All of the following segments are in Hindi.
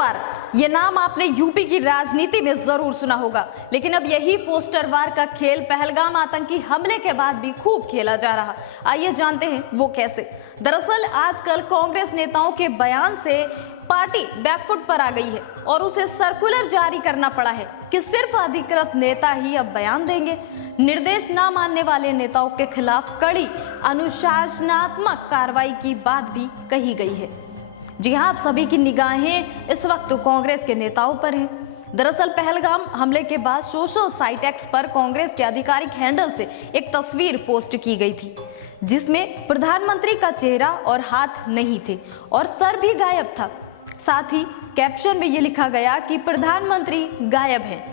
वार, ये नाम आपने यूपी की राजनीति में जरूर सुना होगा, लेकिन अब यही पोस्टर वार का खेल पहलगाम आतंकी हमले के बाद भी खूब खेला जा रहा। आइए जानते हैं वो कैसे। दरअसल आजकल कांग्रेस नेताओं के बयान से पार्टी बैकफुट पर आ गई है और उसे सर्कुलर जारी करना पड़ा है कि सिर्फ अधिकृत नेता ही अब बयान देंगे। निर्देश न मानने वाले नेताओं के खिलाफ कड़ी अनुशासनात्मक कार्रवाई की बात भी कही गई है। जी हां, आप सभी की निगाहें इस वक्त कांग्रेस के नेताओं पर हैं। दरअसल पहलगाम हमले के बाद सोशल साइट एक्स पर कांग्रेस के आधिकारिक हैंडल से एक तस्वीर पोस्ट की गई थी, जिसमें प्रधानमंत्री का चेहरा और हाथ नहीं थे और सर भी गायब था। साथ ही कैप्शन में ये लिखा गया कि प्रधानमंत्री गायब हैं।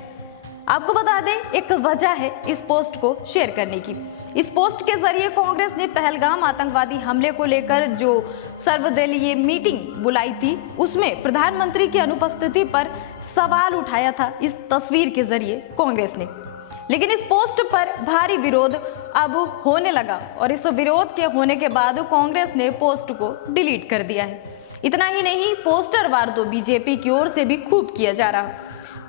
आपको बता दें, एक वजह है इस पोस्ट को शेयर करने की। इस पोस्ट के जरिए कांग्रेस ने पहलगाम आतंकवादी हमले को लेकर जो सर्वदलीय मीटिंग बुलाई थी, उसमें प्रधानमंत्री की अनुपस्थिति पर सवाल उठाया था इस तस्वीर के जरिए कांग्रेस ने। लेकिन इस पोस्ट पर भारी विरोध अब होने लगा और इस विरोध के होने के बाद कांग्रेस ने पोस्ट को डिलीट कर दिया है। इतना ही नहीं, पोस्टर वार तो बीजेपी की ओर से भी खूब किया जा रहा।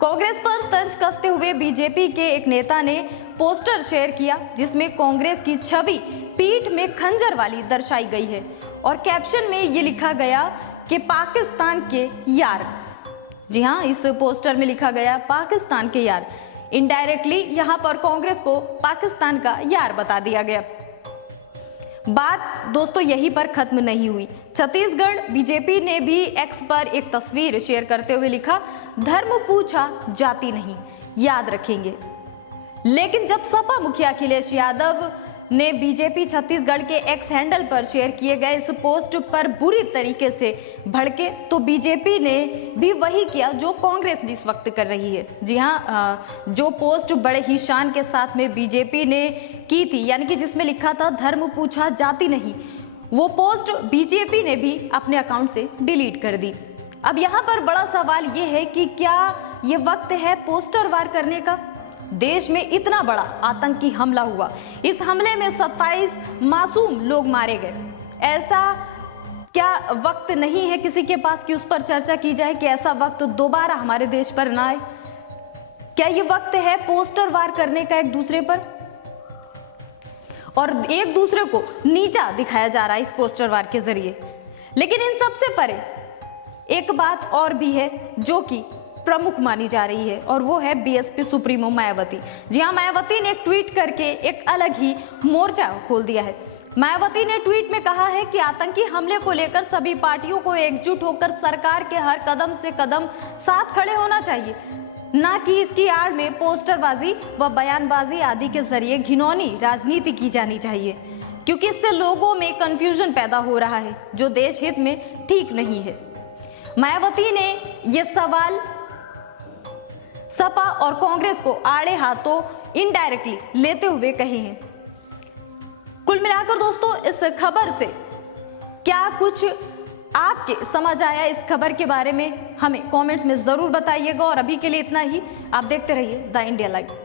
कांग्रेस पर तंज कसते हुए बीजेपी के एक नेता ने पोस्टर शेयर किया, जिसमें कांग्रेस की छवि पीठ में खंजर वाली दर्शाई गई है और कैप्शन में ये लिखा गया कि पाकिस्तान के यार। जी हाँ, इस पोस्टर में लिखा गया पाकिस्तान के यार। इनडायरेक्टली यहाँ पर कांग्रेस को पाकिस्तान का यार बता दिया गया। बात दोस्तों यहीं पर खत्म नहीं हुई। छत्तीसगढ़ बीजेपी ने भी एक्स पर एक तस्वीर शेयर करते हुए लिखा, धर्म पूछा जाति नहीं, याद रखेंगे। लेकिन जब सपा मुखिया अखिलेश यादव ने बीजेपी छत्तीसगढ़ के एक्स हैंडल पर शेयर किए गए इस पोस्ट पर बुरी तरीके से भड़के, तो बीजेपी ने भी वही किया जो कांग्रेस इस वक्त कर रही है। जी हाँ, जो पोस्ट बड़े ही शान के साथ में बीजेपी ने की थी, यानी कि जिसमें लिखा था धर्म पूछा जाति नहीं, वो पोस्ट बीजेपी ने भी अपने अकाउंट से डिलीट कर दी। अब यहाँ पर बड़ा सवाल ये है कि क्या ये वक्त है पोस्टर वार करने का? देश में इतना बड़ा आतंकी हमला हुआ, इस हमले में 27 मासूम लोग मारे गए। ऐसा क्या वक्त नहीं है किसी के पास कि उस पर चर्चा की जाए कि ऐसा वक्त दोबारा हमारे देश पर ना आए? क्या ये वक्त है पोस्टर वार करने का एक दूसरे पर? और एक दूसरे को नीचा दिखाया जा रहा है इस पोस्टर वार के जरिए। लेकिन इन सबसे परे एक बात और भी है जो कि प्रमुख मानी जा रही है, और वो है बीएसपी सुप्रीमो मायावती। जी हाँ, मायावती ने एक ट्वीट करके एक अलग ही मोर्चा खोल दिया है। मायावती ने ट्वीट में कहा है कि आतंकी हमले को लेकर सभी पार्टियों को एकजुट होकर सरकार के हर कदम से कदम साथ खड़े होना चाहिए, ना कि इसकी आड़ में पोस्टरबाजी व बयानबाजी आदि के जरिए घिनौनी राजनीति की जानी चाहिए, क्योंकि इससे लोगों में कंफ्यूजन पैदा हो रहा है जो देश हित में ठीक नहीं है। मायावती ने यह सवाल सपा और कांग्रेस को आड़े हाथों इनडायरेक्टली लेते हुए कहे हैं। कुल मिलाकर दोस्तों, इस खबर से क्या कुछ आपके समझ आया इस खबर के बारे में, हमें कमेंट्स में जरूर बताइएगा। और अभी के लिए इतना ही। आप देखते रहिए द इंडिया लाइव।